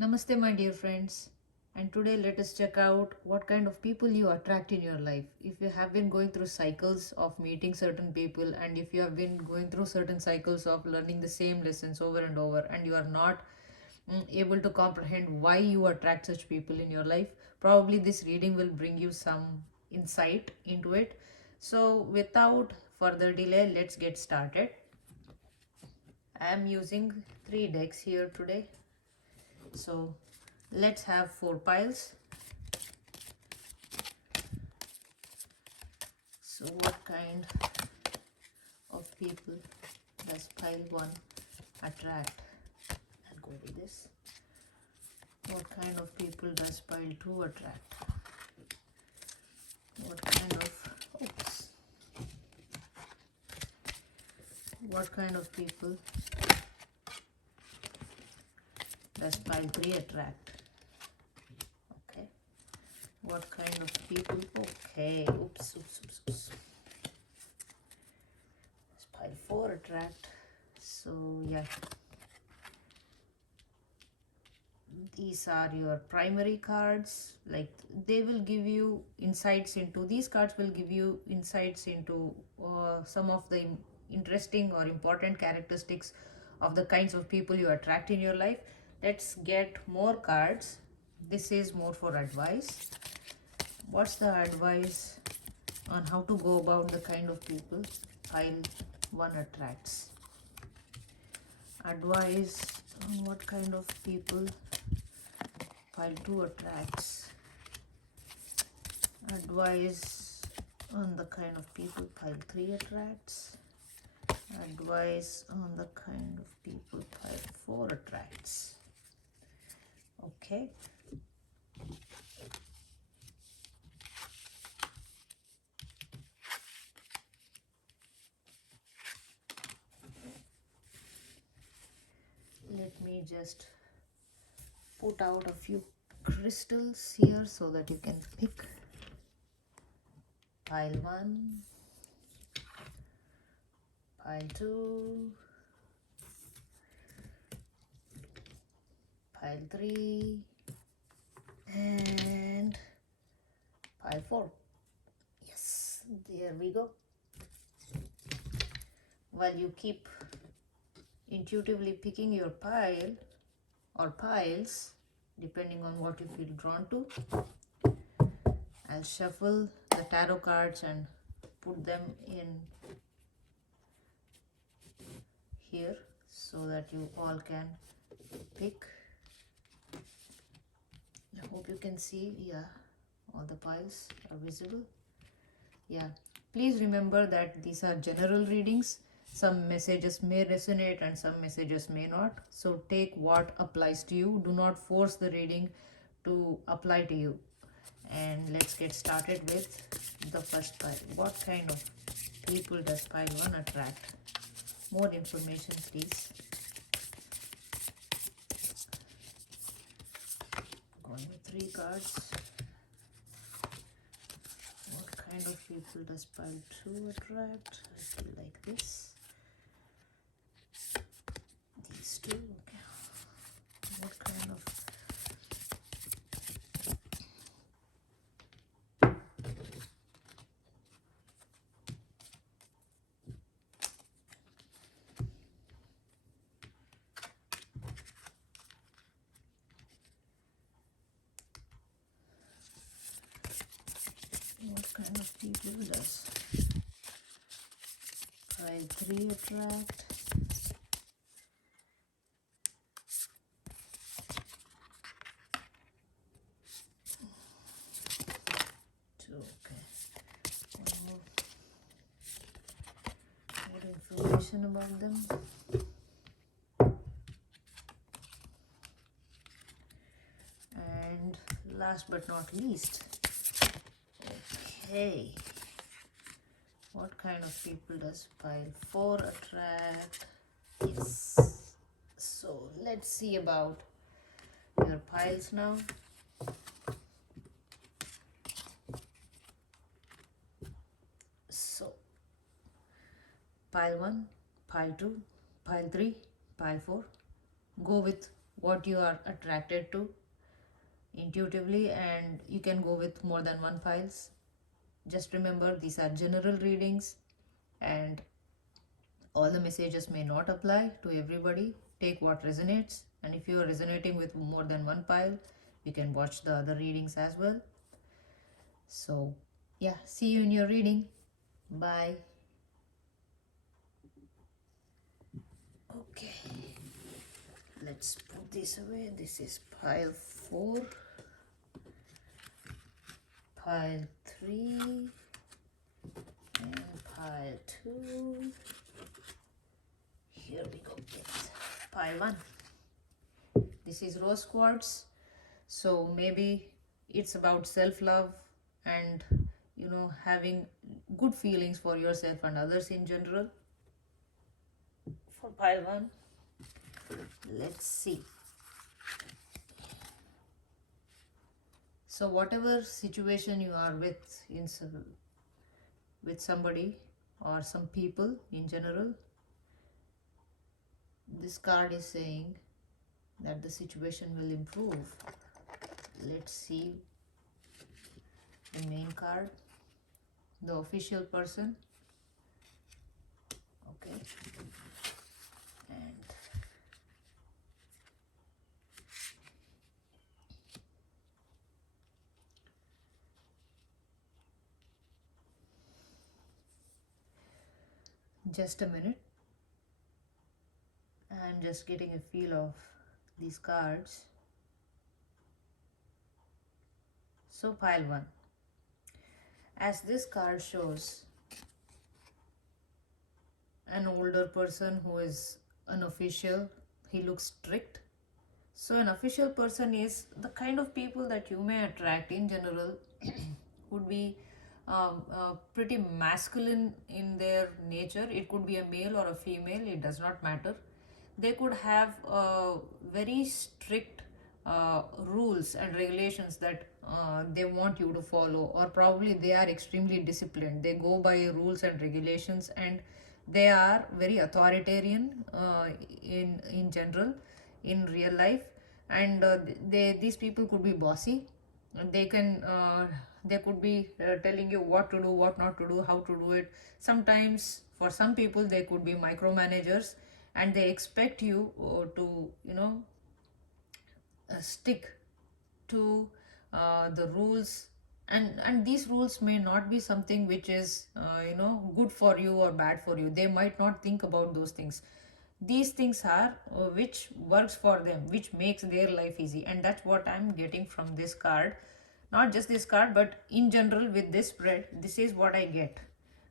Namaste, my dear friends. And today, let us check out what kind of people you attract in your life. If you have been going through cycles of meeting certain people, and if you have been going through certain cycles of learning the same lessons over and over, and you are not able to comprehend why you attract such people in your life, probably this reading will bring you some insight into it. So, without further delay, let's get started. I am using 3 decks here today. So let's have 4 piles. So what kind of people does pile 1 attract? I'll go with this. What kind of people does pile 2 attract? What kind of what kind of people does pile 3 attract? Okay. What kind of people? Okay. Oops. Does pile 4 attract? So yeah. These are your primary cards. Like, they will give you insights into, these cards will give you insights into some of the interesting or important characteristics of the kinds of people you attract in your life. Let's get more cards. This is more for advice. What's the advice on how to go about the kind of people pile 1 attracts? Advice on what kind of people pile 2 attracts. Advice on the kind of people pile 3 attracts. Advice on the kind of people pile 4 attracts. Okay. Let me just put out a few crystals here so that you can pick. Pile 1, pile 2, pile 3, and pile 4. Yes, there we go. While you keep intuitively picking your pile or piles, depending on what you feel drawn to, I'll shuffle the tarot cards and put them in here so that you all can pick. I hope you can see. Yeah, all the piles are visible. Yeah, please remember that these are general readings. Some messages may resonate and some messages may not. So take what applies to you. Do not force the reading to apply to you. And let's get started with the first pile. What kind of people does pile 1 attract? More information, please. Going with 3 cards. What kind of people does pile 2 attract? I feel like this. These two. Okay. What kind of people does pile 3 attract? Information about them. And last but not least, okay, what kind of people does pile 4 attract? Yes. So let's see about your piles now. So pile 1, pile 2, pile 3, pile 4. Go with what you are attracted to intuitively, and you can go with more than one files. Just remember, these are general readings, and all the messages may not apply to everybody. Take what resonates, and if you are resonating with more than one pile, you can watch the other readings as well. So yeah, see you in your reading. Bye. Okay, let's put this away. This is pile 4, pile 3, and pile 2. Here we go with pile 1. This is rose quartz. So maybe it's about self-love and having good feelings for yourself and others in general. For pile 1, let's see. So whatever situation you are with with somebody or some people in general, this card is saying that the situation will improve. Let's see the main card, the official person. Okay, and just a minute. I'm just getting a feel of these cards. So pile 1, as this card shows, an older person who is an official. He looks strict. So an official person is the kind of people that you may attract in general. Would be pretty masculine in their nature. It could be a male or a female, it does not matter. They could have very strict rules and regulations that they want you to follow, or probably they are extremely disciplined. They go by rules and regulations, and they are very authoritarian in general in real life. And these people could be bossy. They can they could be telling you what to do, what not to do, how to do it. Sometimes for some people they could be micromanagers, and they expect you to stick to the rules, and these rules may not be something which is good for you or bad for you. They might not think about those things. These things are which works for them, which makes their life easy, and that's what I'm getting from this card. Not just this card, but in general with this spread, this is what I get.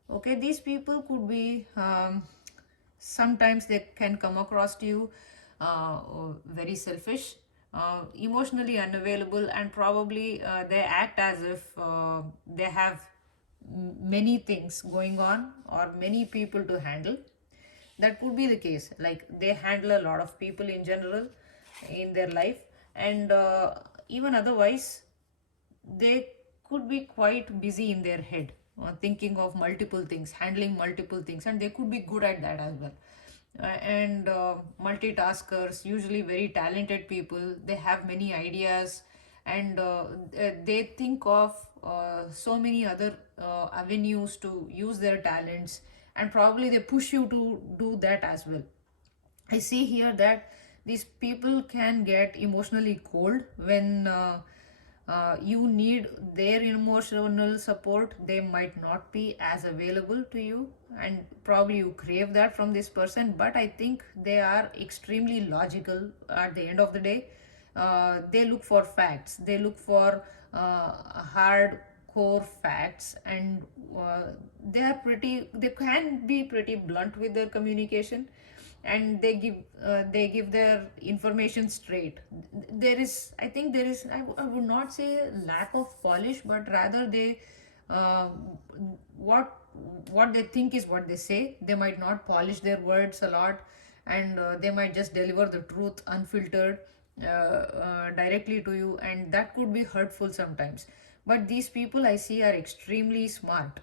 Okay, these people could be sometimes they can come across to you very selfish, emotionally unavailable, and probably they act as if they have many things going on or many people to handle. That could be the case. Like, they handle a lot of people in general in their life, and even otherwise they could be quite busy in their head, thinking of multiple things, handling multiple things, and they could be good at that as well. And multitaskers, usually very talented people. They have many ideas, and they think of so many other avenues to use their talents, and probably they push you to do that as well. I see here that these people can get emotionally cold when you need their emotional support. They might not be as available to you, and probably you crave that from this person. But I think they are extremely logical at the end of the day. They look for facts, they look for hard core facts, and they can be pretty blunt with their communication, and they give their information straight. There is, I think there is, I would not say lack of polish, but rather they uh, what what they think is what they say. They might not polish their words a lot, and they might just deliver the truth unfiltered, directly to you, and that could be hurtful sometimes. But these people I see are extremely smart.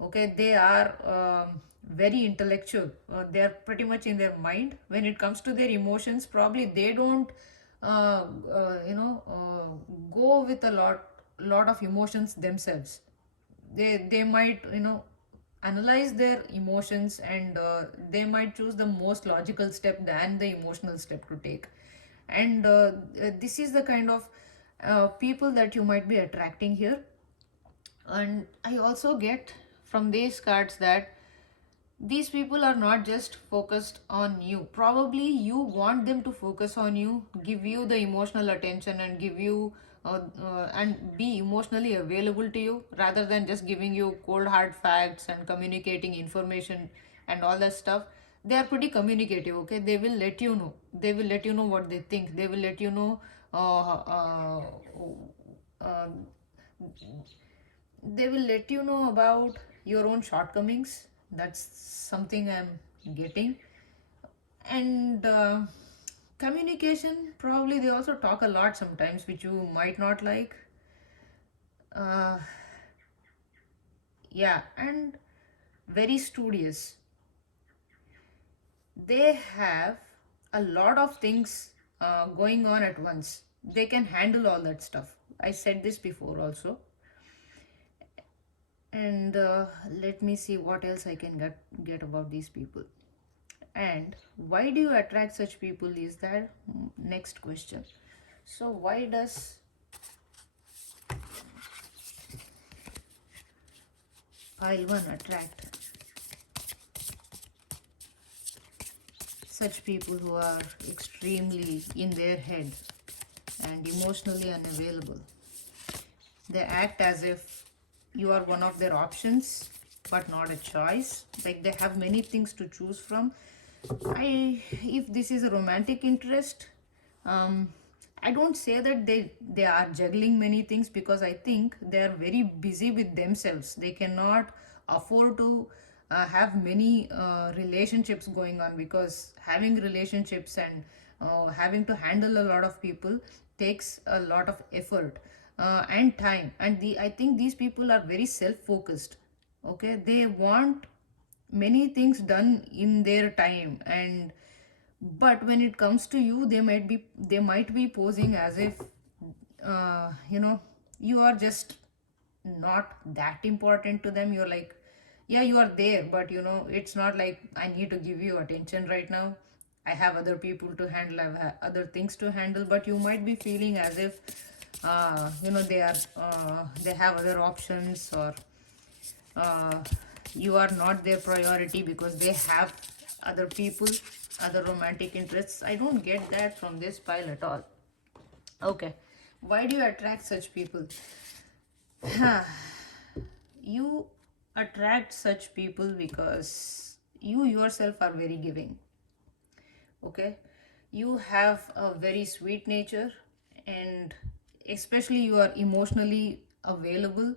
Okay, they are very intellectual. They're pretty much in their mind. When it comes to their emotions, probably they don't go with a lot of emotions themselves. They might analyze their emotions, and they might choose the most logical step than the emotional step to take. And this is the kind of people that you might be attracting here. And I also get from these cards that these people are not just focused on you. Probably you want them to focus on you, give you the emotional attention, and give you and be emotionally available to you, rather than just giving you cold hard facts and communicating information and all that stuff. They are pretty communicative. Okay, they will let you know, what they think. They will let you know uh, they will let you know about your own shortcomings. That's something I'm getting. And communication, probably they also talk a lot sometimes, which you might not like. uh, yeah, and very studious. They have a lot of things going on at once. They can handle all that stuff. I said this before also. And let me see what else I can get about these people. And why do you attract such people is that next question. So why does pile 1 attract such people who are extremely in their head and emotionally unavailable? They act as if you are one of their options, but not a choice. Like they have many things to choose from. If this is a romantic interest, um, I don't say that they are juggling many things, because I think they are very busy with themselves. They cannot afford to have many relationships going on, because having relationships and having to handle a lot of people takes a lot of effort and time. And I think these people are very self focused. Okay, they want many things done in their time. And but when it comes to you, they might be posing as if you are just not that important to them. You're like, yeah, you are there, but it's not like I need to give you attention right now. I have other people to handle, I have other things to handle. But you might be feeling as if they have other options, or uh, you are not their priority because they have other people, other romantic interests. I don't get that from this pile at all. Okay, why do you attract such people? You attract such people because you yourself are very giving. Okay, you have a very sweet nature, and especially you are emotionally available.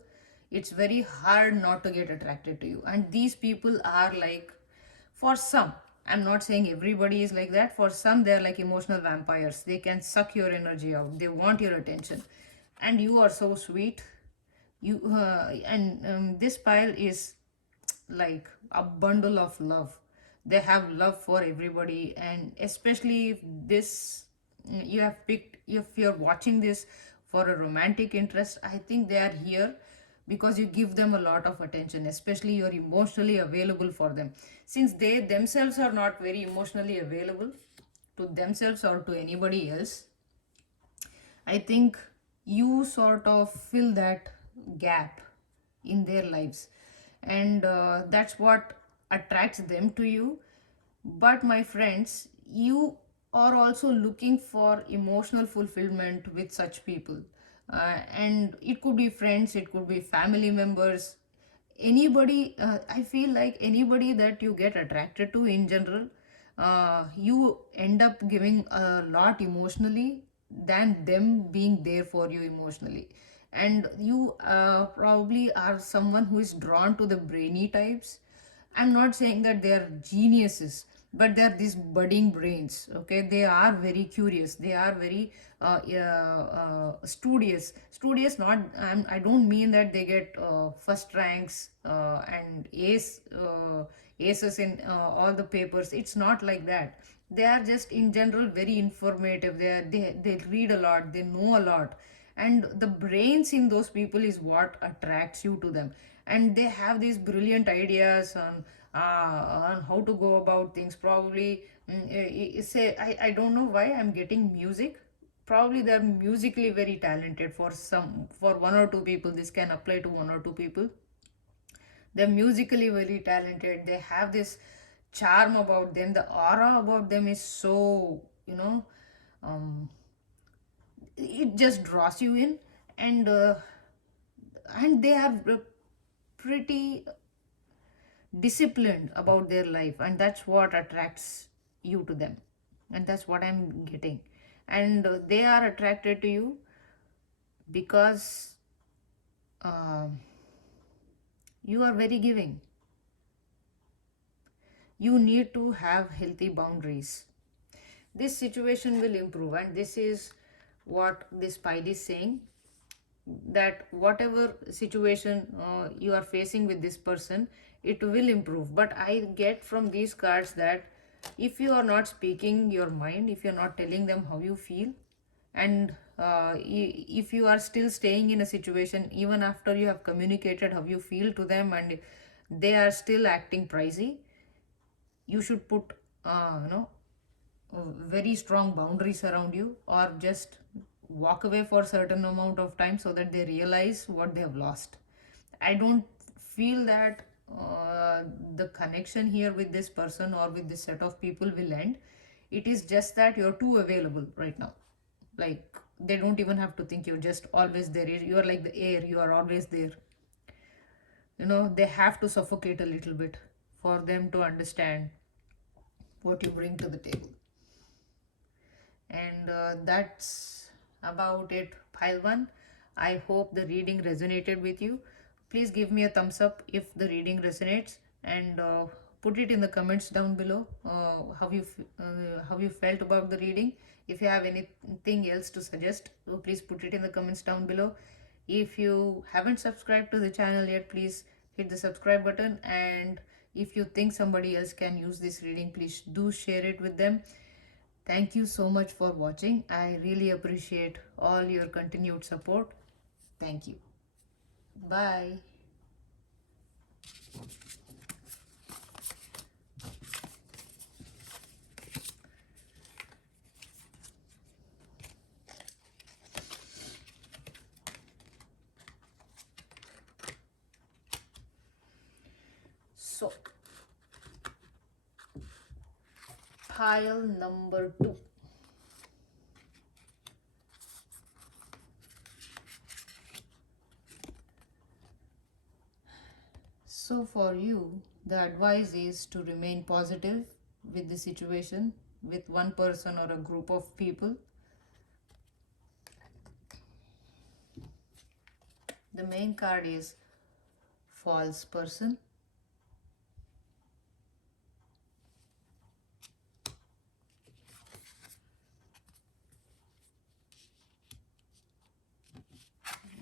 It's very hard not to get attracted to you. And these people are like, for some, I'm not saying everybody is like that. For some, they're like emotional vampires. They can suck your energy out, they want your attention. And you are so sweet. And this pile is like a bundle of love. They have love for everybody. And especially if this you have picked, if you're watching this for a romantic interest, I think they are here because you give them a lot of attention. Especially you're emotionally available for them, since they themselves are not very emotionally available to themselves or to anybody else. I think you sort of fill that gap in their lives, and that's what attracts them to you. But my friends, you are also looking for emotional fulfillment with such people. And it could be friends, it could be family members, anybody. I feel like anybody that you get attracted to in general, you end up giving a lot emotionally than them being there for you emotionally. And you probably are someone who is drawn to the brainy types. I'm not saying that they are geniuses, but they are these budding brains. Okay, they are very curious. They are very studious. Studious. Not. I don't mean that they get first ranks and A's aces in all the papers. It's not like that. They are just in general very informative. They read a lot, they know a lot, and the brains in those people is what attracts you to them. And they have these brilliant ideas on how to go about things. Probably say, I don't know why I'm getting music. Probably they're musically very talented. For one or two people, this can apply to one or two people. They're musically very talented. They have this charm about them. The aura about them is so, um, it just draws you in. And uh, and they are pretty disciplined about their life, and that's what attracts you to them. And that's what I'm getting. And they are attracted to you because uh, you are very giving. You need to have healthy boundaries. This situation will improve, and this is what this pile is saying, that whatever situation you are facing with this person, it will improve. But I get from these cards that if you are not speaking your mind, if you're not telling them how you feel, and if you are still staying in a situation even after you have communicated how you feel to them, and they are still acting pricey, you should put very strong boundaries around you, or just walk away for a certain amount of time so that they realize what they have lost. I don't feel that the connection here with this person or with this set of people will end. It is just that you're too available right now. Like, they don't even have to think, you're just always there. You are like the air, you are always there. They have to suffocate a little bit for them to understand what you bring to the table. And that's about it, pile one. I hope the reading resonated with you. Please give me a thumbs up if the reading resonates, and put it in the comments down below, how you felt about the reading. If you have anything else to suggest, please put it in the comments down below. If you haven't subscribed to the channel yet, please hit the subscribe button. And if you think somebody else can use this reading, please do share it with them. Thank you so much for watching. I really appreciate all your continued support. Thank you. Bye. So, pile number 2. So, for you, the advice is to remain positive with the situation, with one person or a group of people. The main card is false person.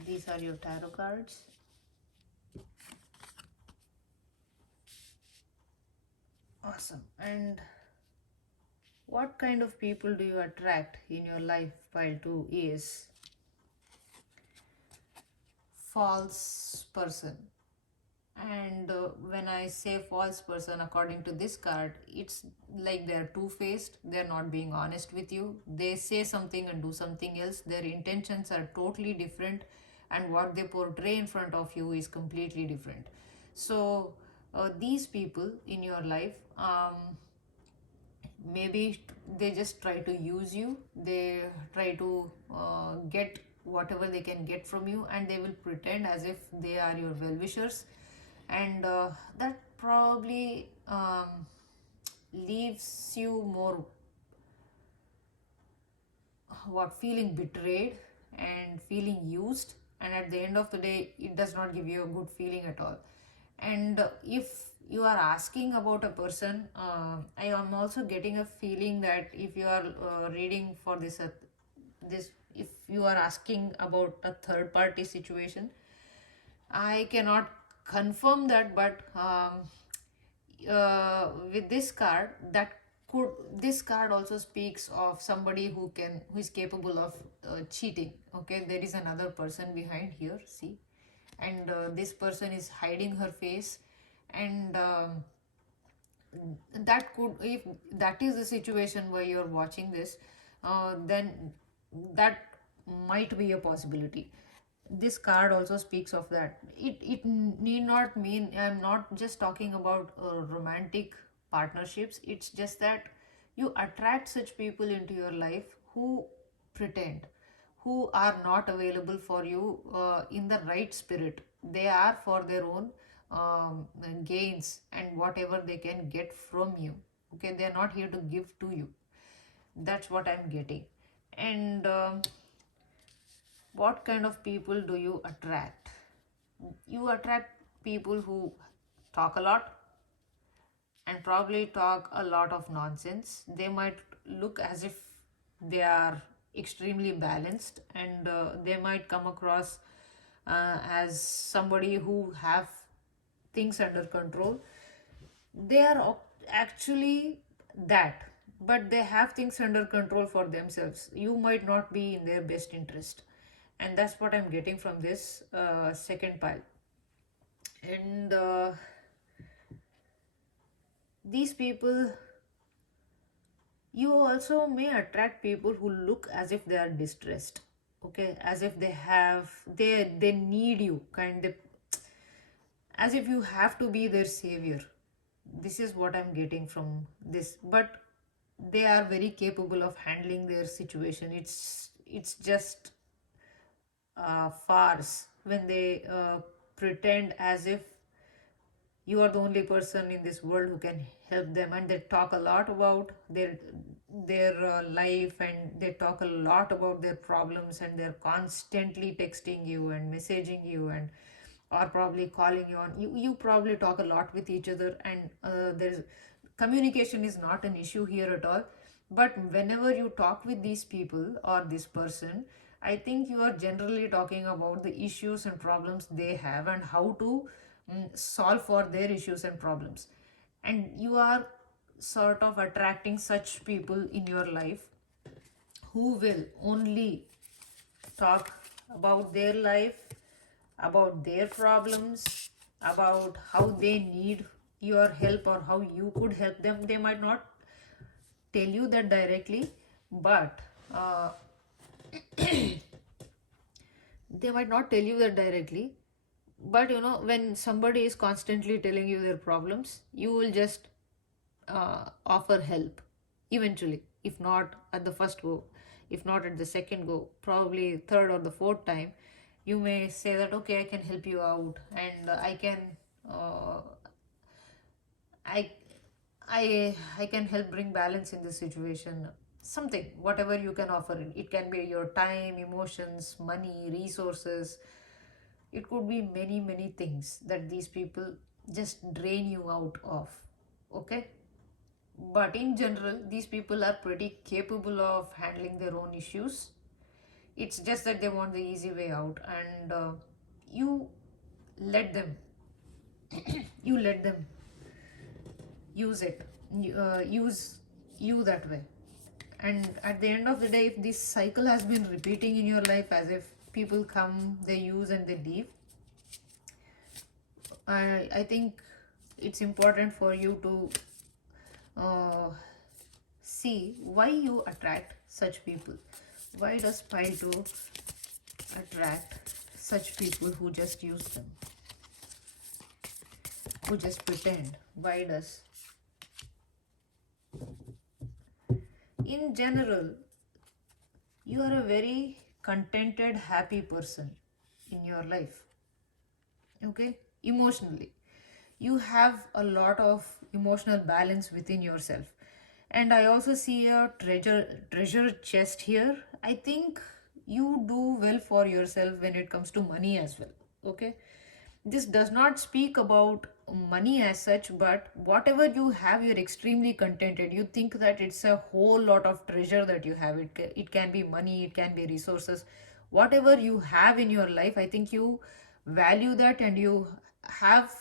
These are your tarot cards. Awesome. And what kind of people do you attract in your life? Pile 2 is false person. And when I say false person, according to this card, it's like they're two-faced. They're not being honest with you. They say something and do something else. Their intentions are totally different, and what they portray in front of you is completely different. So these people in your life, maybe they just try to use you. They try to get whatever they can get from you, and they will pretend as if they are your well-wishers. And that probably leaves you more feeling betrayed and feeling used, and at the end of the day it does not give you a good feeling at all. And if you are asking about a person, I am also getting a feeling that if you are reading for this if you are asking about a third party situation, I cannot confirm that, but with this card, that could this card also speaks of somebody who is capable of cheating. Okay, there is another person behind here, see, and this person is hiding her face, and that could, if that is the situation where you're watching this, then that might be a possibility. This card also speaks of that. It need not mean, I'm not just talking about romantic partnerships. It's just that you attract such people into your life who pretend, who are not available for you in the right spirit. They are for their own gains and whatever they can get from you. Okay, they are not here to give to you. That's what I'm getting. And what kind of people do you attract? You attract people who talk a lot and probably talk a lot of nonsense. They might look as if they are extremely balanced, and they might come across as somebody who have things under control. They are actually that, but they have things under control for themselves. You might not be in their best interest, and that's what I'm getting from this second pile. And these people, you also may attract people who look as if they are distressed. Okay, as if they need you, kind of, as if you have to be their savior. This is what I'm getting from this. But they are very capable of handling their situation. It's just farce when they pretend as if you are the only person in this world who can help them, and they talk a lot about their life, and they talk a lot about their problems, and they're constantly texting you and messaging you, and or probably calling you on. You probably talk a lot with each other, and there's communication is not an issue here at all. But whenever you talk with these people or this person, I think you are generally talking about the issues and problems they have, and how to solve for their issues and problems. And you are sort of attracting such people in your life who will only talk about their life, about their problems, about how they need your help or how you could help them. They might not tell you that directly, but they might not tell you that directly. But you know, when somebody is constantly telling you their problems, you will just offer help eventually, if not at the first go, if not at the second go, probably third or the fourth time. You may say that, okay, I can help you out, and uh, I I can help bring balance in this situation. Something, whatever you can offer. It can be your time, emotions, money, resources. It could be many, many things that these people just drain you out of. Okay? But in general, these people are pretty capable of handling their own issues. It's just that they want the easy way out, and you let them, you let them use it, use you that way. And at the end of the day, if this cycle has been repeating in your life, as if people come, they use, and they leave, I think it's important for you to see why you attract such people. Why does pile 2 attract such people who just use them, who just pretend? Why does? In general, you are a very contented, happy person in your life. Okay? Emotionally, you have a lot of emotional balance within yourself. And I also see a treasure chest here. I think you do well for yourself when it comes to money as well. Okay? This does not speak about money as such, but whatever you have, you're extremely contented. You think that it's a whole lot of treasure that you have. It can be money, it can be resources. Whatever you have in your life, I think you value that, and you have,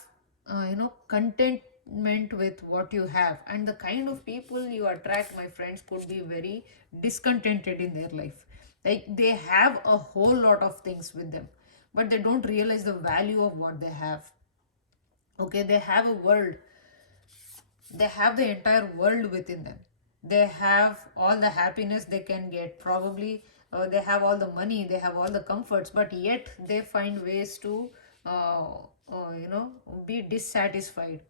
content contentment with what you have. And the kind of people you attract, my friends, could be very discontented in their life. Like they have a whole lot of things with them, but they don't realize the value of what they have. Okay, they have a world, they have the entire world within them. They have all the happiness they can get, probably. They have all the money, they have all the comforts, but yet they find ways to uh, you know, be dissatisfied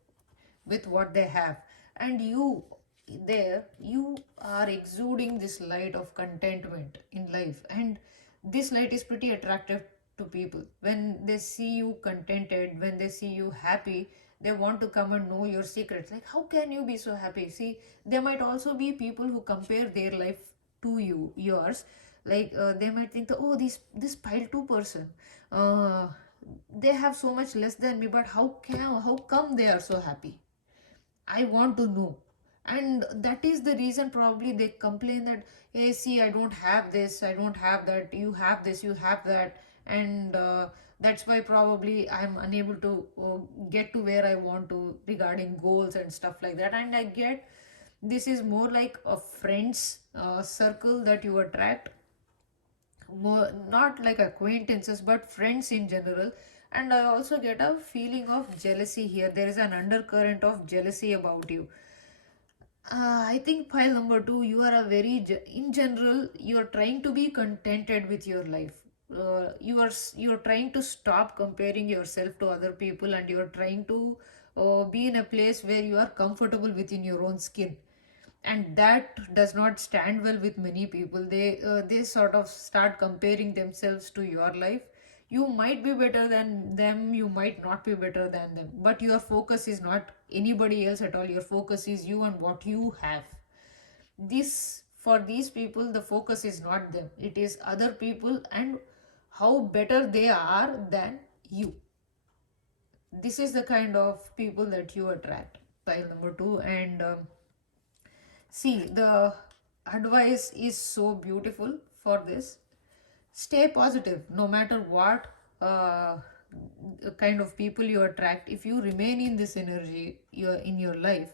with what they have. And you, there you are exuding this light of contentment in life, and this light is pretty attractive to people. When they see you contented, when they see you happy, they want to come and know your secrets, like how can you be so happy. See, there might also be people who compare their life to yours. Like they might think that, oh, this pile 2 person, uh, they have so much less than me, but how come they are so happy? I want to know. And that is the reason probably they complain that, hey, see, I don't have this, I don't have that, you have this, you have that. And that's why probably I'm unable to get to where I want to regarding goals and stuff like that. And I get this is more like a friends circle that you attract, more not like acquaintances but friends in general. And I also get a feeling of jealousy here. There is an undercurrent of jealousy about you. I think pile number 2, you are a very in general you are trying to be contented with your life. You are trying to stop comparing yourself to other people, and you are trying to be in a place where you are comfortable within your own skin. And that does not stand well with many people. They sort of start comparing themselves to your life. You might be better than them, you might not be better than them, but your focus is not anybody else at all. Your focus is you and what you have. This, for these people, the focus is not them, it is other people and how better they are than you. This is the kind of people that you attract, pile number 2. And see, the advice is so beautiful for this. Stay positive no matter what kind of people you attract. If you remain in this energy in your life,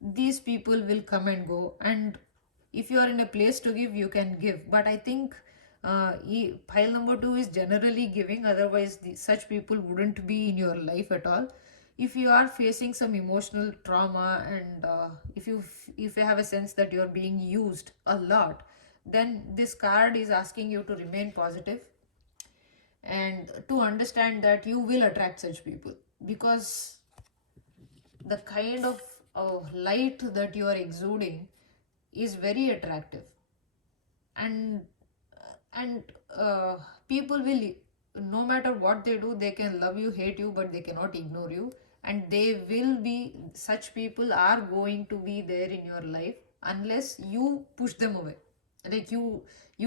these people will come and go. And if you are in a place to give, you can give. But I think pile number 2 is generally giving, otherwise such people wouldn't be in your life at all. If you are facing some emotional trauma, and if you have a sense that you're being used a lot, then this card is asking you to remain positive and to understand that you will attract such people, because the kind of light that you are exuding is very attractive. And and people will, no matter what they do, they can love you, hate you, but they cannot ignore you. And they will be, such people are going to be there in your life unless you push them away. Like you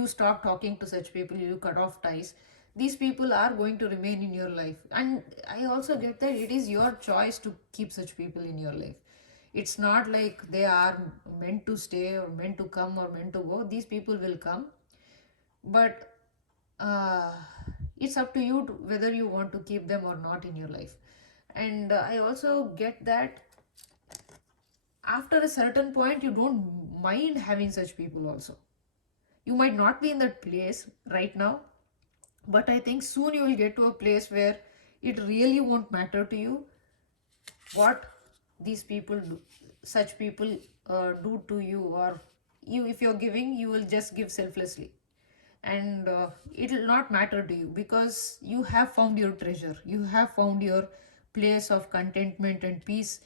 stop talking to such people, you cut off ties. These people are going to remain in your life. And I also get that it is your choice to keep such people in your life. It's not like they are meant to stay or meant to come or meant to go. These people will come, but uh, it's up to you to, whether you want to keep them or not in your life. And I also get that after a certain point you don't mind having such people also. You might not be in that place right now, but I think soon you will get to a place where it really won't matter to you what these people do, such people do to you. Or you, if you're giving, you will just give selflessly. And it will not matter to you, because you have found your treasure, you have found your place of contentment and peace.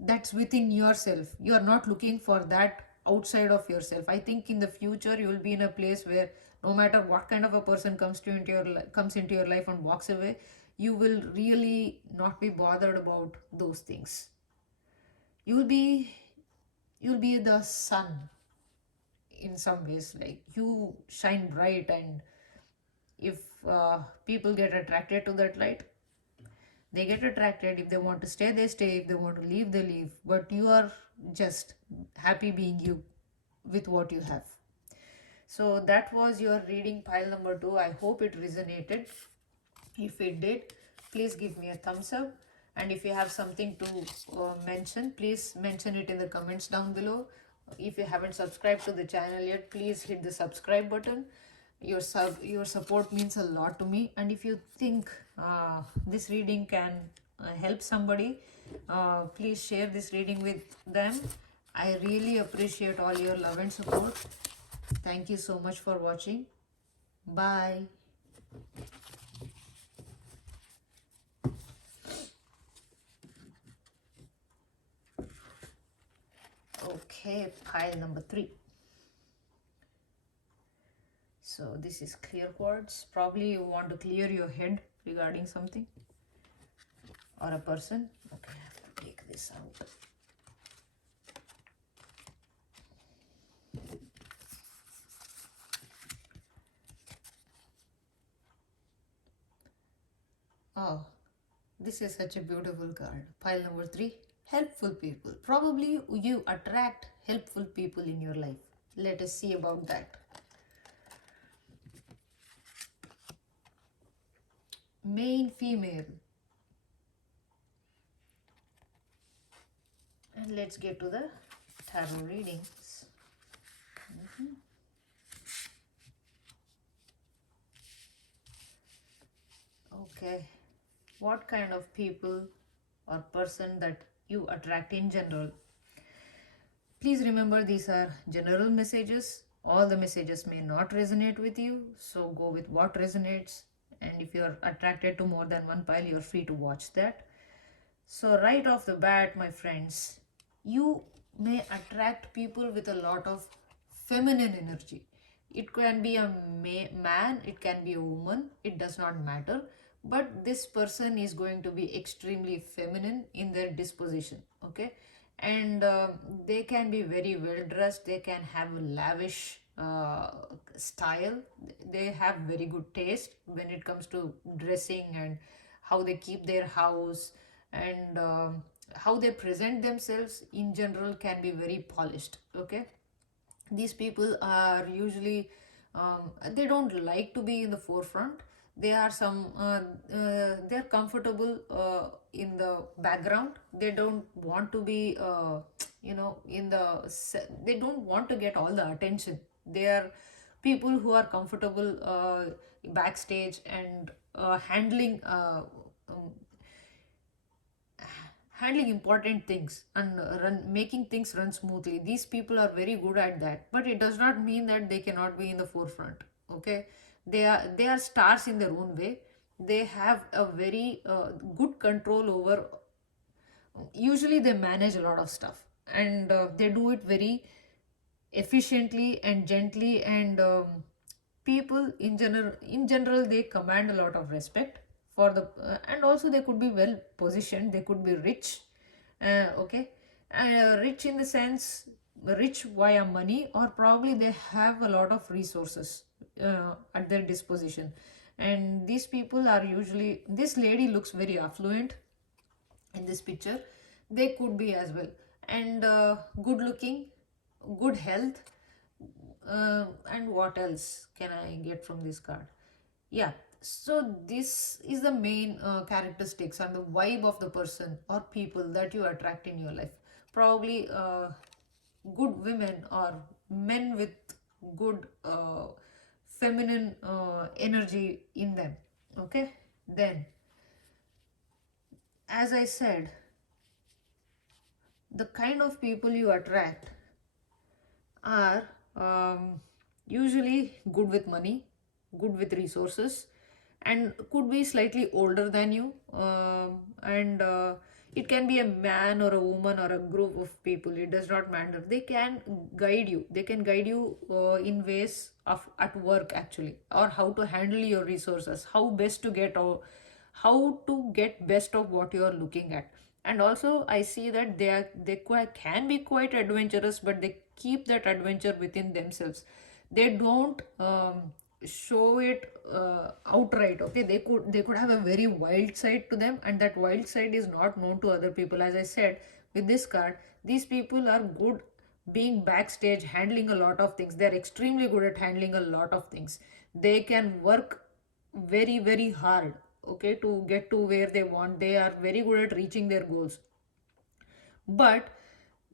That's within yourself. You are not looking for that outside of yourself. I think in the future you will be in a place where no matter what kind of a person comes into your life and walks away, you will really not be bothered about those things. You'll be you'll be the sun in some ways. Like you shine bright, and if people get attracted to that light, they get attracted. If they want to stay, they stay. If they want to leave, they leave. But you are just happy being you with what you have. So that was your reading, pile number 2. I hope it resonated. If it did, please give me a thumbs up. And if you have something to mention, please mention it in the comments down below. If you haven't subscribed to the channel yet, please hit the subscribe button. Your support means a lot to me. And if you think this reading can help somebody, please share this reading with them. I really appreciate all your love and support. Thank you so much for watching. Bye. Okay, pile number 3. So this is clear quartz. Probably you want to clear your head regarding something or a person. Okay, I have to take this out. Oh, this is such a beautiful card. Pile number 3. Helpful people. Probably you attract helpful people in your life. Let us see about that. Main female. And let's get to the tarot readings. Okay. What kind of people or person that you attract in general? Please remember, these are general messages. All the messages may not resonate with you, so go with what resonates. And if you're attracted to more than one pile, you're free to watch that. So right off the bat, my friends, you may attract people with a lot of feminine energy. It can be a man, it can be a woman, it does not matter. But this person is going to be extremely feminine in their disposition, okay? And they can be very well dressed, they can have a lavish style, they have very good taste when it comes to dressing and how they keep their house, and how they present themselves in general can be very polished, okay? These people are usually they don't like to be in the forefront. They are they're comfortable in the background. They don't want to be they don't want to get all the attention. They are people who are comfortable backstage and um, handling important things and making things run smoothly. These people are very good at that, but it does not mean that they cannot be in the forefront, okay? They are stars in their own way. They have a very good control over. Usually they manage a lot of stuff, and they do it very efficiently and gently, and people in general they command a lot of respect for the and also they could be well positioned, they could be rich, okay, rich in the sense rich via money, or probably they have a lot of resources at their disposition. And these people are usually, this lady looks very affluent in this picture, they could be as well, and good looking, good health, and what else can I get from this card? Yeah, so this is the main characteristics and the vibe of the person or people that you attract in your life. Probably good women or men with good feminine energy in them, okay? Then, as I said, the kind of people you attract are usually good with money, good with resources, and could be slightly older than you. And it can be a man or a woman or a group of people. It does not matter. They can guide you. They can guide you in ways of at work actually, or how to handle your resources, how best to get, or how to get best of what you are looking at. And also I see that can be quite adventurous, but they keep that adventure within themselves. They don't show it outright, okay? They could have a very wild side to them, and that wild side is not known to other people. As I said, with this card, these people are good being backstage, handling a lot of things. They're extremely good at handling a lot of things. They can work very hard, okay, to get to where they want. They are very good at reaching their goals, but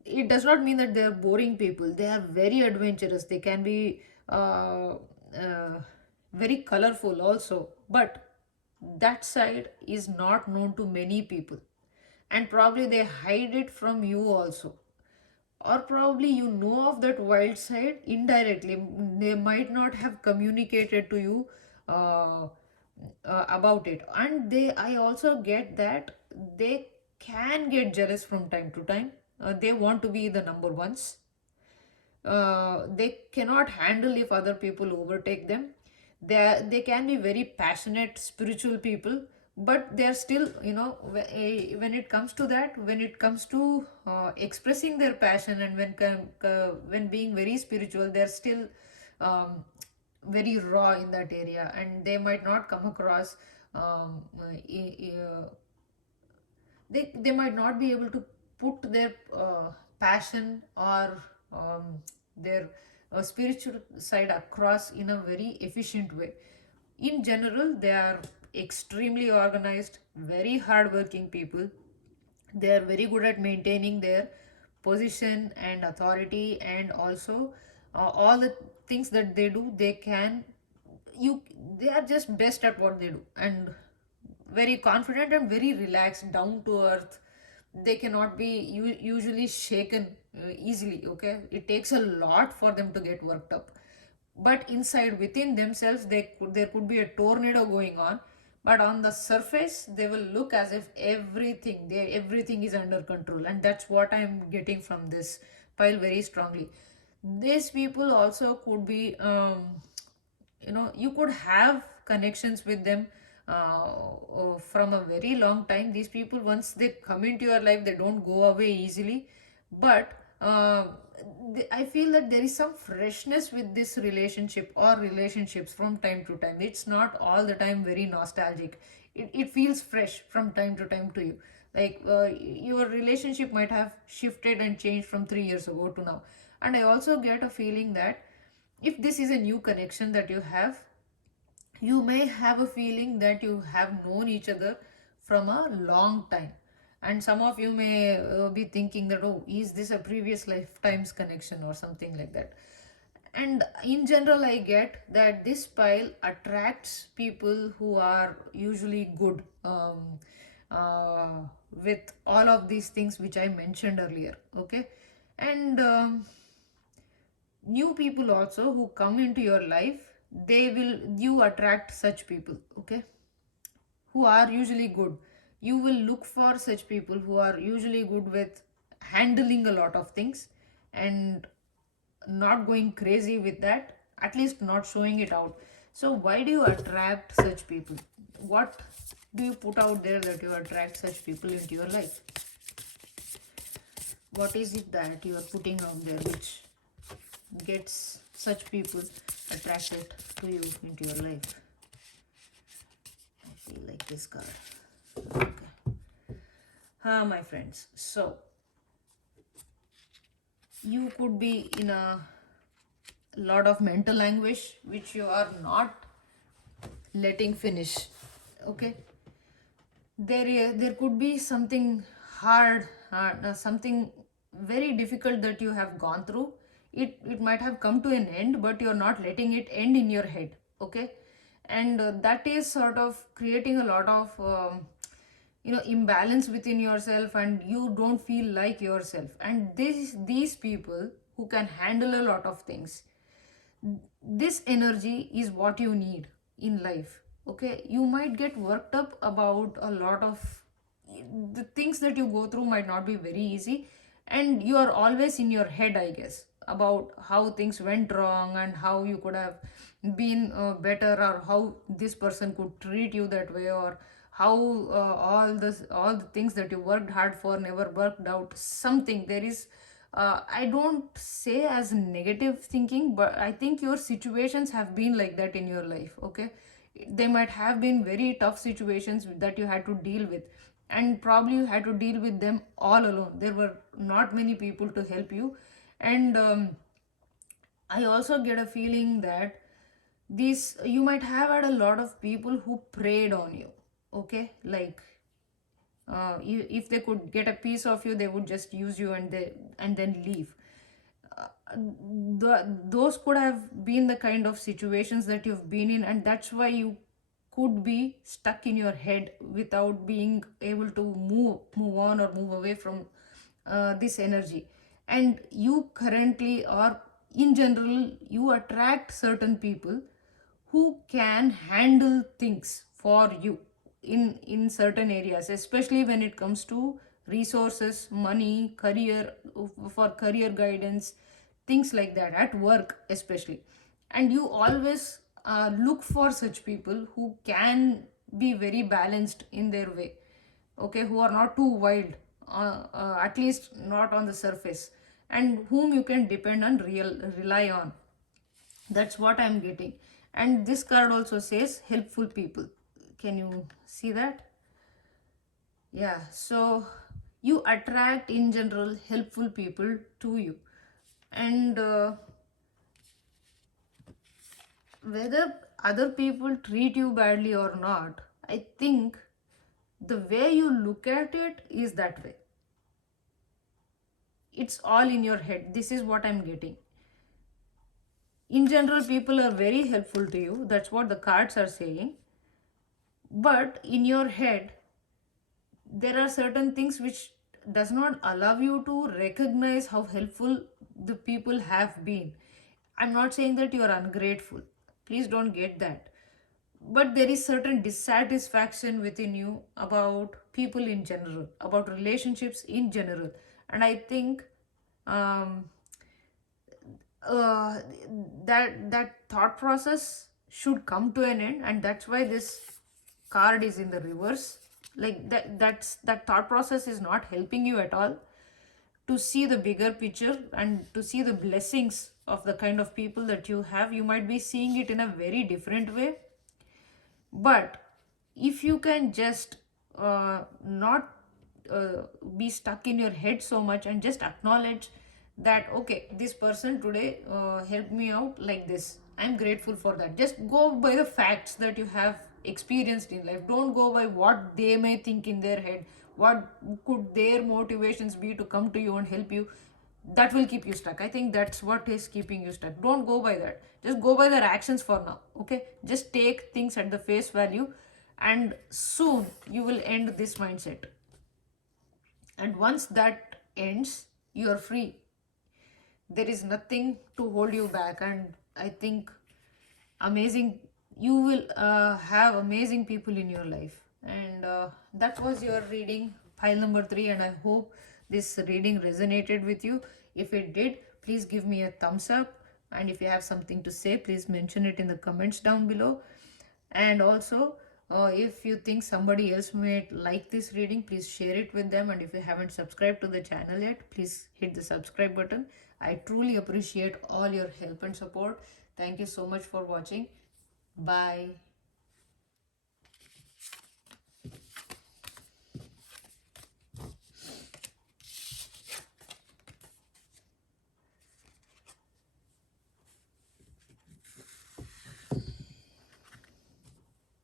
it does not mean that they are boring people. They are very adventurous. They can be very colorful also, but that side is not known to many people, and probably they hide it from you also, or probably you know of that wild side indirectly. They might not have communicated to you uh, about it. And I also get that they can get jealous from time to time. They want to be the number ones. They cannot handle if other people overtake them. They can be very passionate spiritual people, but they are still, when it comes to that, when it comes to expressing their passion, and when being very spiritual, they're still um, very raw in that area, and they might not come across um, they might not be able to put their passion or their spiritual side across in a very efficient way. In general, they are extremely organized, very hardworking people. They are very good at maintaining their position and authority, and also all the things that they do, you they are just best at what they do, and very confident and very relaxed, down to earth. They cannot be usually shaken easily. Okay, it takes a lot for them to get worked up, but inside within themselves there could be a tornado going on, but on the surface they will look as if everything is under control. And that's what I'm getting from this pile very strongly. These people also could be, you could have connections with them from a very long time. These people, once they come into your life, they don't go away easily. But I feel that there is some freshness with this relationship or relationships from time to time. It's not all the time very nostalgic. It feels fresh from time to time to you. Like your relationship might have shifted and changed from 3 years ago to now. And I also get a feeling that if this is a new connection that you have, you may have a feeling that you have known each other from a long time. And some of you may be thinking that, oh, is this a previous lifetime's connection or something like that. And in general, I get that this pile attracts people who are usually good uh, with all of these things which I mentioned earlier. Okay, and new people also who come into your life, you attract such people. Okay, who are usually good. You will look for such people who are usually good with handling a lot of things, and not going crazy with that, at least not showing it out. So why do you attract such people? What do you put out there that you attract such people into your life? What is it that you are putting out there which gets such people attracted to you into your life? I feel like this card. Okay. My friends. So you could be in a lot of mental anguish which you are not letting finish. Okay. There could be something something very difficult that you have gone through. It might have come to an end, but you're not letting it end in your head. Okay, and that is sort of creating a lot of imbalance within yourself, and you don't feel like yourself. And these people who can handle a lot of things, this energy is what you need in life. Okay, you might get worked up about a lot of the things that you go through, might not be very easy, and you are always in your head, I guess, about how things went wrong and how you could have been better, or how this person could treat you that way, or how all the things that you worked hard for never worked out. Something there is, I don't say as negative thinking, but I think your situations have been like that in your life. Okay, they might have been very tough situations that you had to deal with, and probably you had to deal with them all alone. There were not many people to help you. And I also get a feeling that these you might have had a lot of people who preyed on you. Okay, like if they could get a piece of you, they would just use you and then leave. Those could have been the kind of situations that you've been in, and that's why you could be stuck in your head without being able to move on or move away from this energy. And you currently, or in general, you attract certain people who can handle things for you in certain areas, especially when it comes to resources, money, career, for career guidance, things like that, at work especially. And you always look for such people who can be very balanced in their way, okay, who are not too wild, at least not on the surface, and whom you can depend and rely on. That's what I'm getting. And this card also says helpful people. Can you see that? Yeah, so you attract in general helpful people to you. And whether other people treat you badly or not, I think the way you look at it is that way. It's all in your head. This is what I'm getting. In general, people are very helpful to you. That's what the cards are saying. But in your head, there are certain things which does not allow you to recognize how helpful the people have been. I'm not saying that you are ungrateful, please don't get that, but there is certain dissatisfaction within you about people in general, about relationships in general. And I think um, uh, that thought process should come to an end, and that's why this card is in the reverse. Like that thought process is not helping you at all to see the bigger picture and to see the blessings of the kind of people that you have. You might be seeing it in a very different way, but if you can just not be stuck in your head so much and just acknowledge that, okay, this person today helped me out like this, I'm grateful for that. Just go by the facts that you have experienced in life. Don't go by what they may think in their head, what could their motivations be to come to you and help you. That will keep you stuck. I think that's what is keeping you stuck. Don't go by that, just go by their actions for now. Okay, just take things at the face value, and soon you will end this mindset. And once that ends, you are free. There is nothing to hold you back. And I think amazing, you will have amazing people in your life. And that was your reading, pile number 3, and I hope this reading resonated with you. If it did, please give me a thumbs up, and if you have something to say, please mention it in the comments down below. And also, if you think somebody else might like this reading, please share it with them. And if you haven't subscribed to the channel yet, please hit the subscribe button. I truly appreciate all your help and support. Thank you so much for watching. Bye.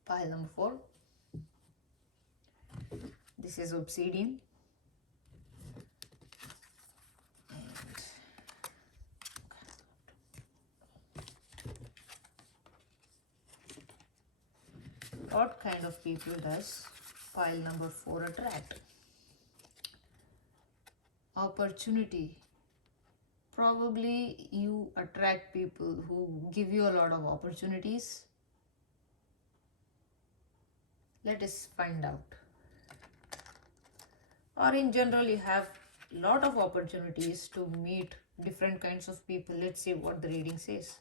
Pile number 4. This is obsidian. What kind of people does pile number 4 attract? Opportunity. Probably you attract people who give you a lot of opportunities. Let us find out. Or in general, you have a lot of opportunities to meet different kinds of people. Let's see what the reading says.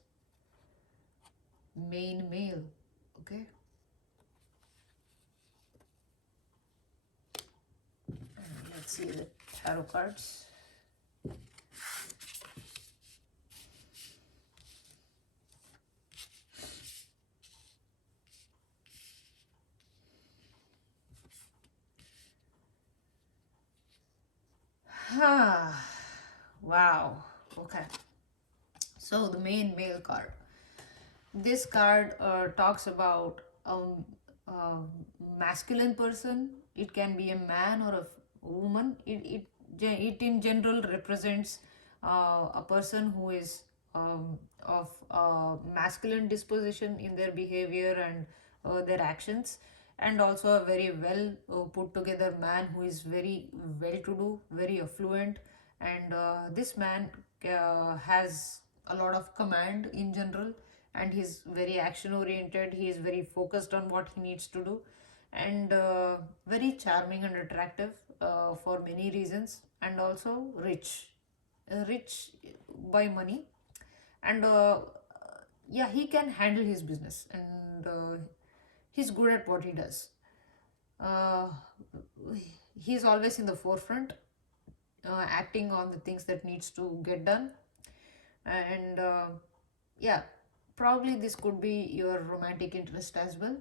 Main male. Okay. And let's see the tarot cards. Wow. Okay. So the main male card. This card talks about uh, masculine person, it can be a man or a woman. It in general represents a person who is of masculine disposition in their behavior and their actions, and also a very well put together man who is very well to do, very affluent. And this man has a lot of command in general, and he's very action oriented, he is very focused on what he needs to do, and very charming and attractive for many reasons, and also rich by money. And yeah, he can handle his business, and he's good at what he does. uh, he's always in the forefront, acting on the things that needs to get done. And yeah, probably this could be your romantic interest as well.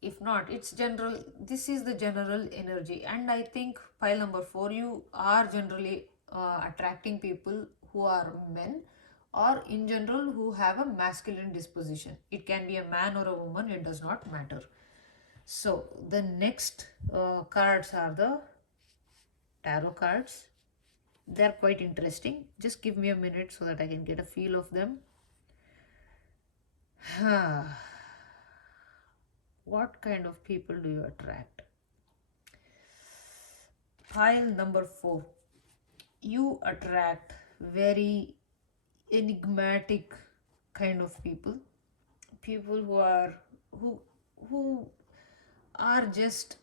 If not, it's general, this is the general energy. And I think pile number 4, you are generally attracting people who are men, or in general who have a masculine disposition. It can be a man or a woman, it does not matter. So the next cards are the tarot cards. They're quite interesting. Just give me a minute so that I can get a feel of them. What kind of people do you attract? Pile number 4. You attract very enigmatic kind of people. People who who are just,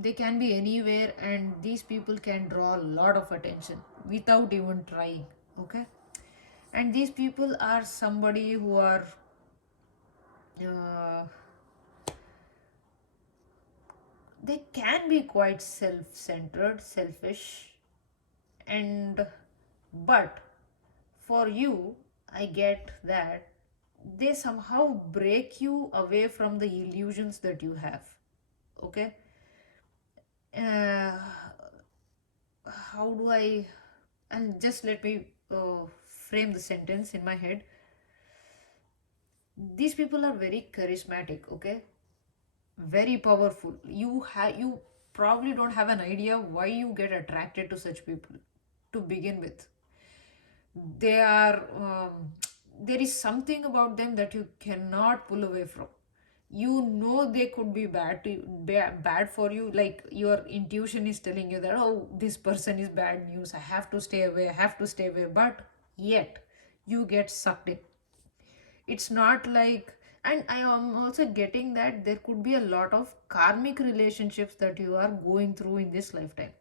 they can be anywhere, and these people can draw a lot of attention without even trying. Okay. And these people are somebody who are uh, they can be quite self-centered, selfish, and but for you, I get that they somehow break you away from the illusions that you have. Okay. uh, how do I, and just let me frame the sentence in my head. These people are very charismatic. Okay. Very powerful. You probably don't have an idea why you get attracted to such people to begin with. They are there is something about them that you cannot pull away from. They could be bad for you, like your intuition is telling you that, oh, this person is bad news, I have to stay away, I have to stay away, but yet you get sucked in. It's not like, and I am also getting that there could be a lot of karmic relationships that you are going through in this lifetime.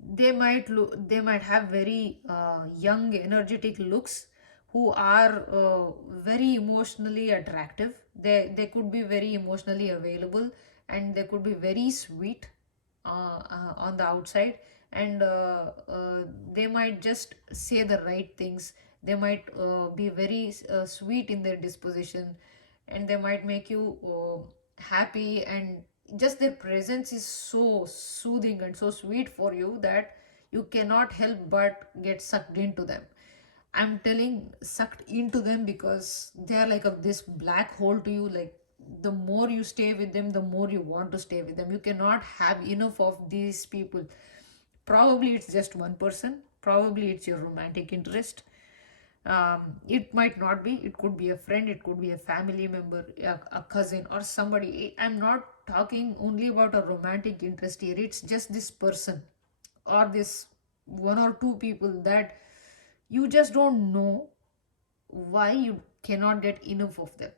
They might have very young energetic looks, who are very emotionally attractive. They could be very emotionally available, and they could be very sweet on the outside. And they might just say the right things. They might be very sweet in their disposition, and they might make you happy, and just their presence is so soothing and so sweet for you that you cannot help but get sucked into them. I'm telling sucked into them because they are like this black hole to you. Like, the more you stay with them, the more you want to stay with them. You cannot have enough of these people. Probably it's just one person, probably it's your romantic interest. It might not be, it could be a friend, it could be a family member, a cousin, or somebody. I'm not talking only about a romantic interest here, it's just this person, or this one or two people that you just don't know why you cannot get enough of them.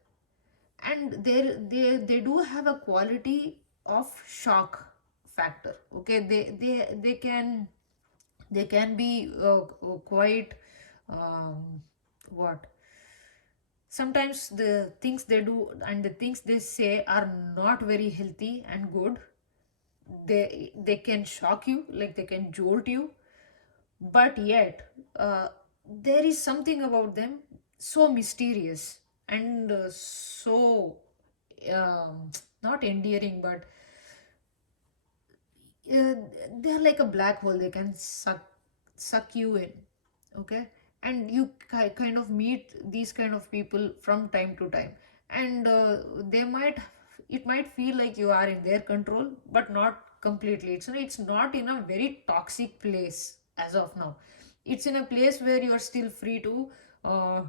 And they do have a quality of shock factor. Okay. They can be quite what sometimes the things they do and the things they say are not very healthy and good. They can shock you, like they can jolt you, but yet there is something about them so mysterious, and so not endearing, but uh, they're like a black hole. They can suck you in. Okay. and you kind of meet these kind of people from time to time, and they might it might feel like you are in their control, but not completely. It's not in a very toxic place as of now. It's in a place where you are still free to uh,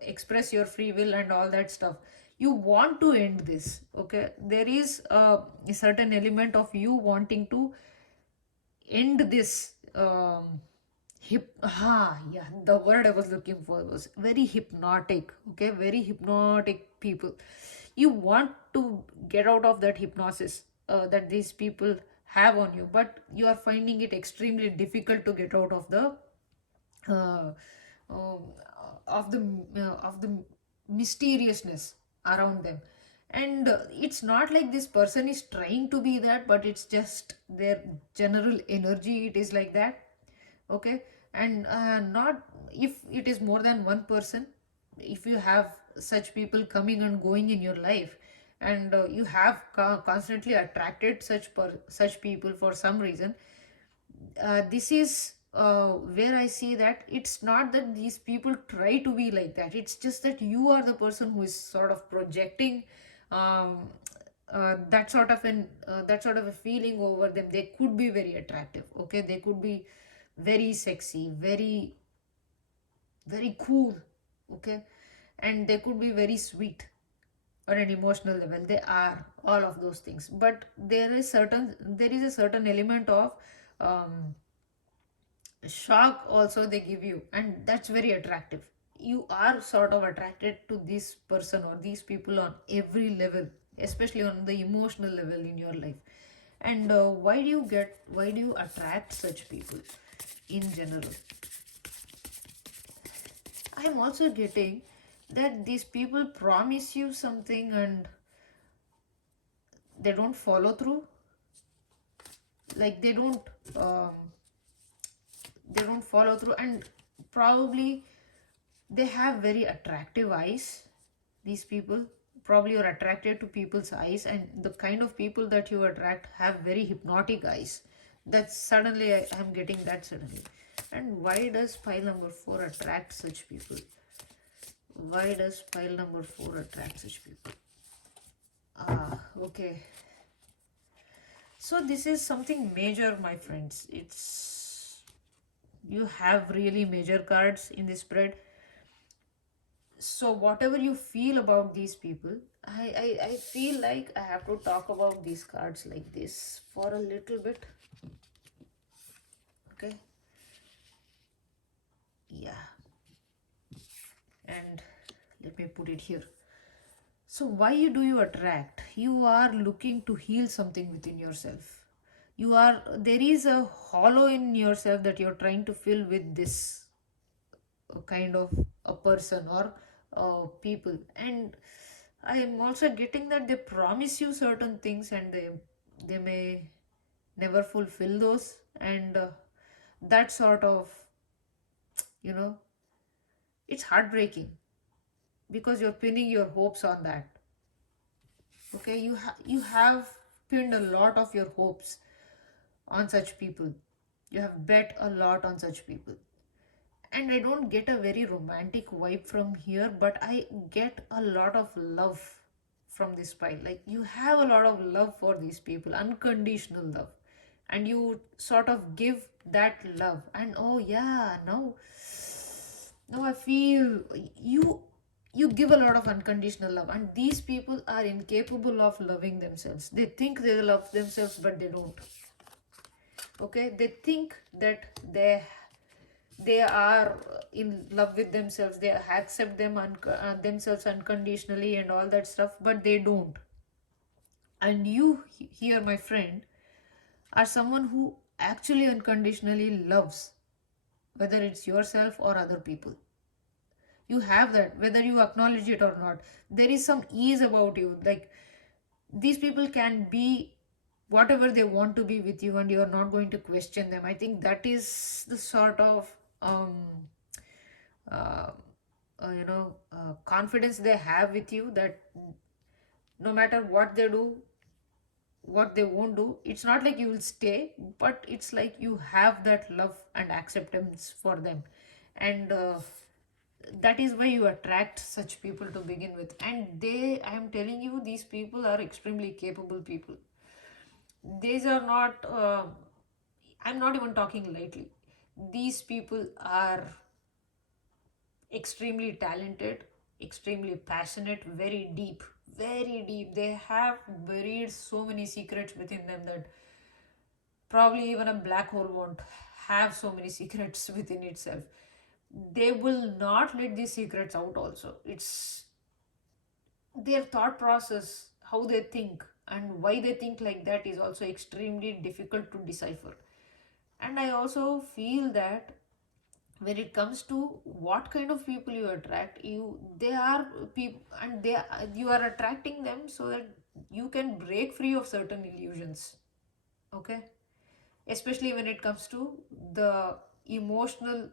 express your free will and all that stuff. You want to end this, okay? There is a certain element of you wanting to end this yeah, the word I was looking for was very hypnotic, okay? Very hypnotic people. You want to get out of that hypnosis that these people have on you, but you are finding it extremely difficult to get out of the uh, um, of the mysteriousness around them. And it's not like this person is trying to be that, but it's just their general energy, it is like that, okay? And not, if it is more than one person, if you have such people coming and going in your life, and you have constantly attracted such people for some reason, this is where I see that it's not that these people try to be like that. It's just that you are the person who is sort of projecting um, that sort of a feeling over them. They could be very attractive, okay? They could be very sexy, very cool, okay? And they could be very sweet on an emotional level. They are all of those things, but there is a certain element of um, shock also they give you, and that's very attractive. You are sort of attracted to this person or these people on every level, especially on the emotional level in your life. And why do you attract such people in general? I'm also getting that these people promise you something and they don't follow through. Like um, they don't follow through, and probably they have very attractive eyes. These people, probably you're attracted to people's eyes, and the kind of people that you attract have very hypnotic eyes. That's suddenly I'm getting that suddenly. And why does pile number 4 attract such people? Why does pile number 4 attract such people? Okay. So this is something major, my friends. It's, you have really major cards in this spread. So whatever you feel about these people, I feel like I have to talk about these cards like this for a little bit. Okay. Yeah. And let me put it here. So why do you attract? You are looking to heal something within yourself. You are, there is a hollow in yourself that you're trying to fill with this kind of a person or people. And I am also getting that they promise you certain things, and they may never fulfill those. And that sort of, you know, it's heartbreaking because you're pinning your hopes on that. Okay, you have pinned a lot of your hopes on such people. You have bet a lot on such people. And I don't get a very romantic vibe from here, but I get a lot of love from this pile. Like, you have a lot of love for these people, unconditional love, and you sort of give that love. And oh yeah, now I feel you give a lot of unconditional love, and these people are incapable of loving themselves. They think they love themselves, but they don't. Okay, they think that they are in love with themselves, they accept themselves unconditionally and all that stuff, but they don't. And you here, my friend, are someone who actually unconditionally loves, whether it's yourself or other people. You have that, whether you acknowledge it or not. There is some ease about you. Like, these people can be whatever they want to be with you, and you are not going to question them. I think that is the sort of uh, confidence they have with you, that no matter what they do, what they won't do, it's not like you will stay, but it's like you have that love and acceptance for them. And that is why you attract such people to begin with. And I am telling you, these people are extremely capable people. These are not, I'm not even talking lightly. These people are extremely talented, extremely passionate, very deep, very deep. They have buried so many secrets within them that probably even a black hole won't have so many secrets within itself. They will not let these secrets out also. It's their thought process, how they think and why they think like that is also extremely difficult to decipher. And I also feel that when it comes to what kind of people you attract, they are people, and you are attracting them so that you can break free of certain illusions. Okay, especially when it comes to the emotional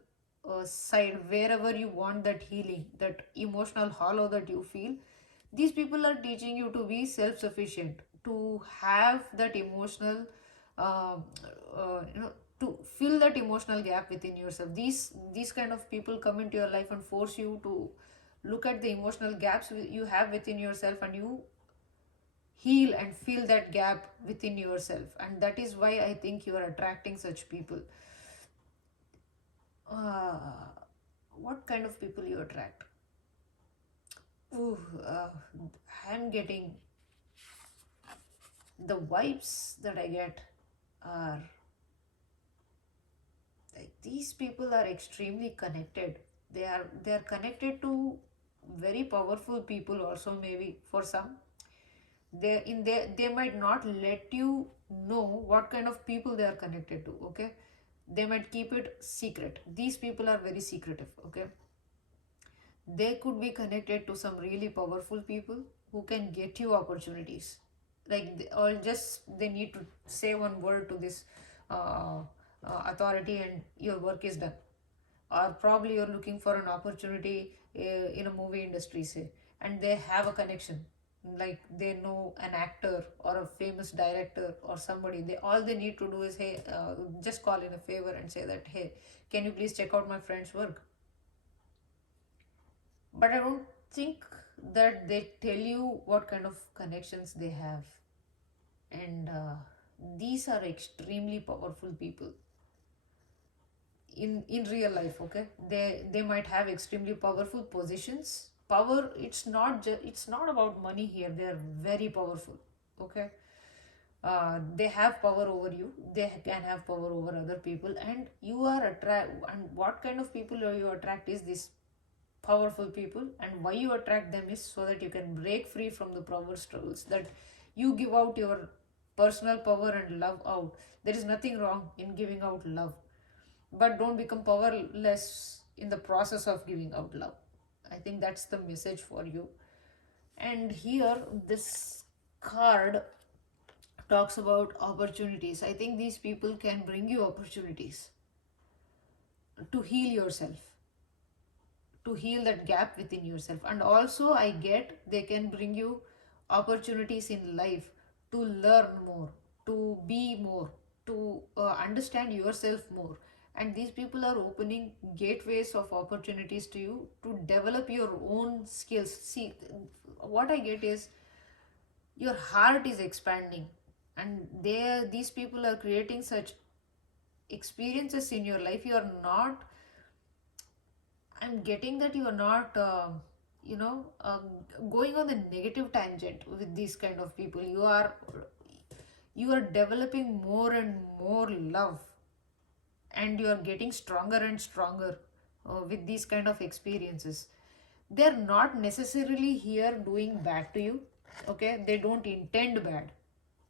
side, wherever you want that healing, that emotional hollow that you feel, these people are teaching you to be self-sufficient, to have that emotional uh, you know, to fill that emotional gap within yourself. These kind of people come into your life and force you to look at the emotional gaps you have within yourself, and you heal and fill that gap within yourself. And that is why I think you are attracting such people. uh, what kind of people you attract? Ooh, I'm getting the vibes that I get are like these people are extremely connected. They are connected to very powerful people also, maybe for some. They might not let you know what kind of people they are connected to. Okay, they might keep it secret. These people are very secretive. Okay, they could be connected to some really powerful people who can get you opportunities. Like or just they need to say one word to this uh, authority and your work is done. Or probably you're looking for an opportunity in a movie industry, say, and they have a connection, like they know an actor or a famous director or somebody. They all they need to do is, hey, just call in a favor and say that, hey, can you please check out my friend's work? But I don't think that they tell you what kind of connections they have. And these are extremely powerful people in real life. Okay, they might have extremely powerful positions. Power, it's not about money here. They are very powerful. Okay, they have power over you. They can have power over other people, and you are attract. And what kind of people you attract is this powerful people. And why you attract them is so that you can break free from the power struggles, that you give out your personal power and love out. There is nothing wrong in giving out love, but don't become powerless in the process of giving out love. I think that's the message for you. And here, this card talks about opportunities. I think these people can bring you opportunities to heal yourself, to heal that gap within yourself. And also, I get they can bring you opportunities in life to learn more, to be more, to understand yourself more. And these people are opening gateways of opportunities to you to develop your own skills. See, what I get is your heart is expanding, and these people are creating such experiences in your life. You are not, I'm getting that you are not, you know, going on the negative tangent with these kind of people. You are developing more and more love, and you are getting stronger and stronger with these kind of experiences. They're not necessarily here doing bad to you. Okay, they don't intend bad.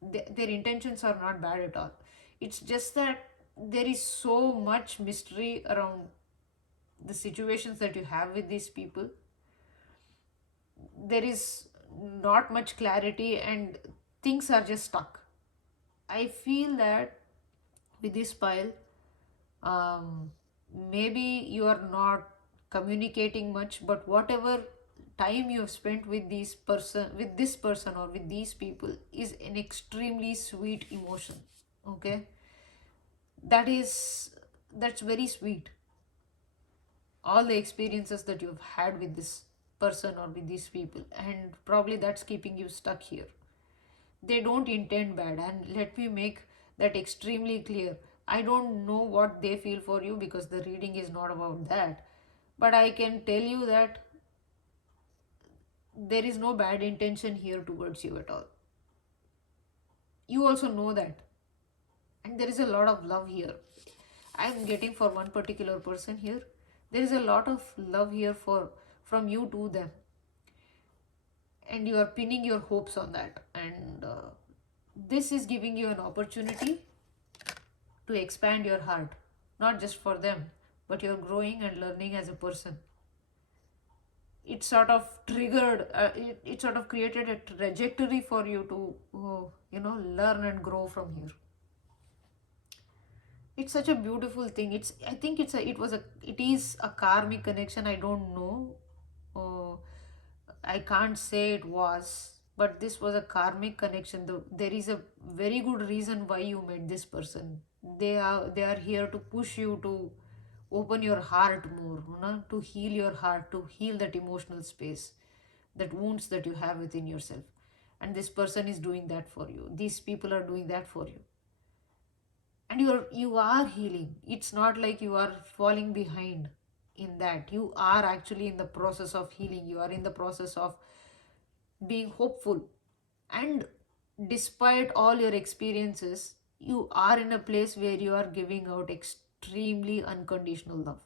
Their intentions are not bad at all. It's just that there is so much mystery around the situations that you have with these people. There is not much clarity and things are just stuck. I feel that with this pile, um, maybe you are not communicating much, but whatever time you have spent with this person or with these people is an extremely sweet emotion. Okay, that is that's very sweet. all the experiences that you've had with this person or with these people, and probably that's keeping you stuck here. They don't intend bad, and let me make that extremely clear. I don't know what they feel for you because the reading is not about that, but I can tell you that there is no bad intention here towards you at all. You also know that, and there is a lot of love here. I'm getting for one particular person here. There is a lot of love here for from you to them, and you are pinning your hopes on that. And this is giving you an opportunity to expand your heart, not just for them, but you're growing and learning as a person. It sort of triggered, it sort of created a trajectory for you to, learn and grow from here. It's such a beautiful thing. I think it is a karmic connection. I don't know. uh, I can't say it was, but this was a karmic connection. There is a very good reason why you met this person. They are here to push you to open your heart more, to heal your heart, to heal that emotional space, that wounds that you have within yourself. And this person is doing that for you. These people are doing that for you, and you are healing. It's not like you are falling behind in that. You are actually in the process of healing. You are in the process of being hopeful, and despite all your experiences, you are in a place where you are giving out extremely unconditional love.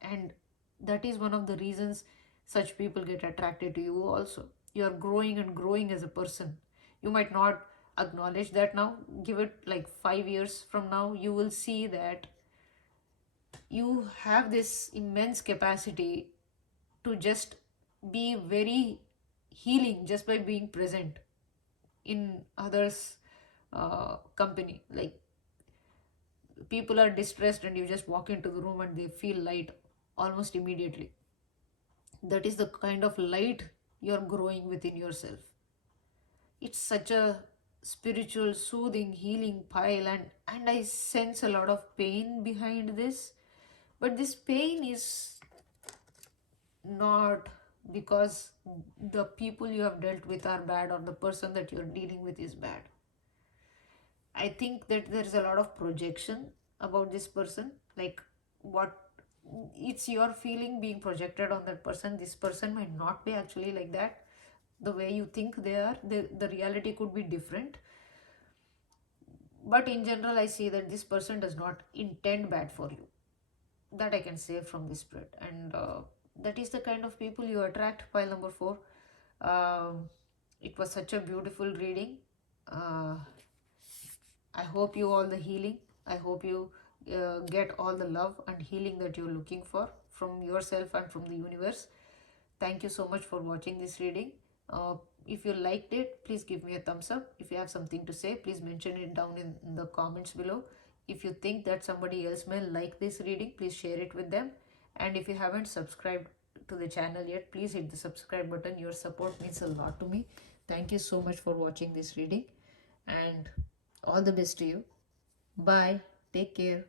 And that is one of the reasons such people get attracted to you also. You are growing and growing as a person. You might not acknowledge that now. Give it like 5 years from now, you will see that you have this immense capacity to just be very healing just by being present in others company. Like, people are distressed and you just walk into the room and they feel light almost immediately. That is the kind of light you're growing within yourself. It's such a spiritual, soothing, healing pile, and I sense a lot of pain behind this. But this pain is not because the people you have dealt with are bad or the person that you're dealing with is bad. I think that there's a lot of projection about this person. Like, what it's your feeling being projected on that person. This person might not be actually like that. The way you think they are, the reality could be different. But in general, I see that this person does not intend bad for you. That I can say from this spread. And that is the kind of people you attract. Pile number 4. It was such a beautiful reading. uh, I hope you all the healing. I hope you get all the love and healing that you're looking for from yourself and from the universe. Thank you so much for watching this reading. If you liked it, please give me a thumbs up. If you have something to say, please mention it down in the comments below. If you think that somebody else may like this reading, please share it with them. And if you haven't subscribed to the channel yet, please hit the subscribe button. Your support means a lot to me. Thank you so much for watching this reading, and all the best to you. Bye. Take care.